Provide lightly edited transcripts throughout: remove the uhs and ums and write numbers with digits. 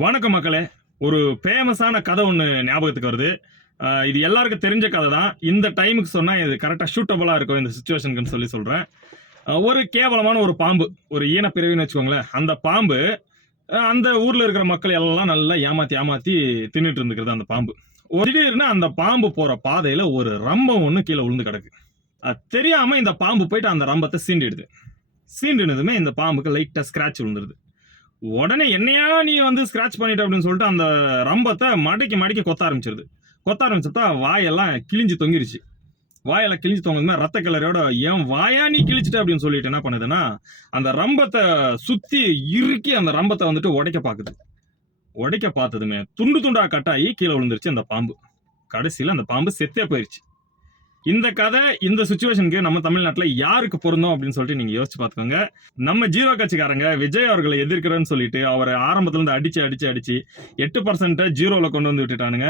வணக்கம் மக்களே. ஒரு ஃபேமஸான கதை ஒன்று ஞாபகத்துக்கு வருது. இது எல்லாருக்கும் தெரிஞ்ச கதை தான். இந்த டைமுக்கு சொன்னால் இது கரெக்டாக ஷூட்டபுளாக இருக்கும் இந்த சுச்சுவேஷனுக்குன்னு சொல்கிறேன். ஒரு கேவலமான ஒரு பாம்பு, ஒரு ஈனப்பிறவின்னு வச்சுக்கோங்களேன். அந்த பாம்பு அந்த ஊரில் இருக்கிற மக்கள் எல்லாம் நல்லா ஏமாற்றி தின்னுட்டு இருந்துக்கிறது அந்த பாம்பு. திடீர்னு அந்த பாம்பு போகிற பாதையில் ஒரு ரம்பம் ஒன்று கீழே விழுந்து கிடக்கு. அது தெரியாமல் இந்த பாம்பு போயிட்டு அந்த ரம்பத்தை சீண்டிடுது. சீண்டினதுமே இந்த பாம்புக்கு லைட்டாக ஸ்க்ராட்ச் விழுந்துருது. உடனே என்னையா நீ வந்து ஸ்கிராச் பண்ணிட்ட அப்படின்னு சொல்லிட்டு அந்த ரம்பத்தை மடக்கி கொத்த ஆரம்பிச்சிருது. கொத்த ஆரம்பிச்சப்ப வாயெல்லாம் கிழிஞ்சு தொங்கிருச்சு. வாயெல்லாம் கிழிஞ்சு தொங்குதுமே ரத்த கலரோட ஏன் வாயா நீ கிழிச்சிட்ட அப்படின்னு சொல்லிட்டு என்ன பண்ணுதுன்னா அந்த ரம்பத்தை சுத்தி இறுக்கி அந்த ரம்பத்தை வந்துட்டு உடைக்க பாக்குது. உடைக்க பார்த்ததுமே துண்டு துண்டா கட்டாயி கீழே விழுந்துருச்சு அந்த பாம்பு. கடைசியில் அந்த பாம்பு செத்தே போயிருச்சு. இந்த கதை இந்த சுச்சுவேஷனுக்கு நம்ம தமிழ்நாட்டில் யாருக்கு பொருந்தோம் அப்படின்னு சொல்லிட்டு நீங்க யோசிச்சு பார்த்துக்கோங்க. நம்ம ஜீரோ கட்சிக்காரங்க விஜய் அவர்களை எதிர்க்கிறேன்னு சொல்லிட்டு அவரை ஆரம்பத்துல இருந்து அடிச்சு 8% ஜீரோல கொண்டு வந்து விட்டுட்டானுங்க.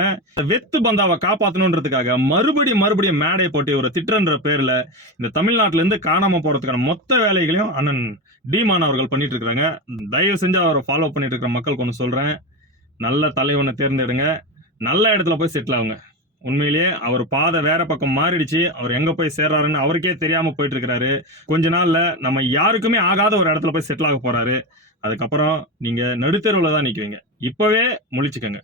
வெத்து பந்தாவை காப்பாற்றணுன்றதுக்காக மறுபடியும் மேடை போட்டு ஒரு திட்டன்ற பேர்ல இந்த தமிழ்நாட்டில இருந்து காணாம போறதுக்கான மொத்த வேலைகளையும் அண்ணன் டீமான் அவர்கள் பண்ணிட்டு இருக்காங்க. தயவு செஞ்சு அவரை ஃபாலோ பண்ணிட்டு இருக்கிற மக்களுக்கு ஒன்று சொல்றேன், நல்ல தலைவனை தேர்ந்தெடுங்க, நல்ல இடத்துல போய் செட்டில் ஆகுங்க. உண்மையிலேயே அவர் பாதை வேற பக்கம் மாறிடுச்சு. அவர் எங்க போய் சேர்றாருன்னு அவருக்கே தெரியாம போயிட்டு இருக்கிறாரு. கொஞ்ச நாள்ல நம்ம யாருக்குமே ஆகாத ஒரு இடத்துல போய் செட்டில் ஆக போறாரு. அதுக்கப்புறம் நீங்க நடுத்தெருவுல தான் நிக்குவீங்க. இப்பவே முழிச்சுக்கங்க.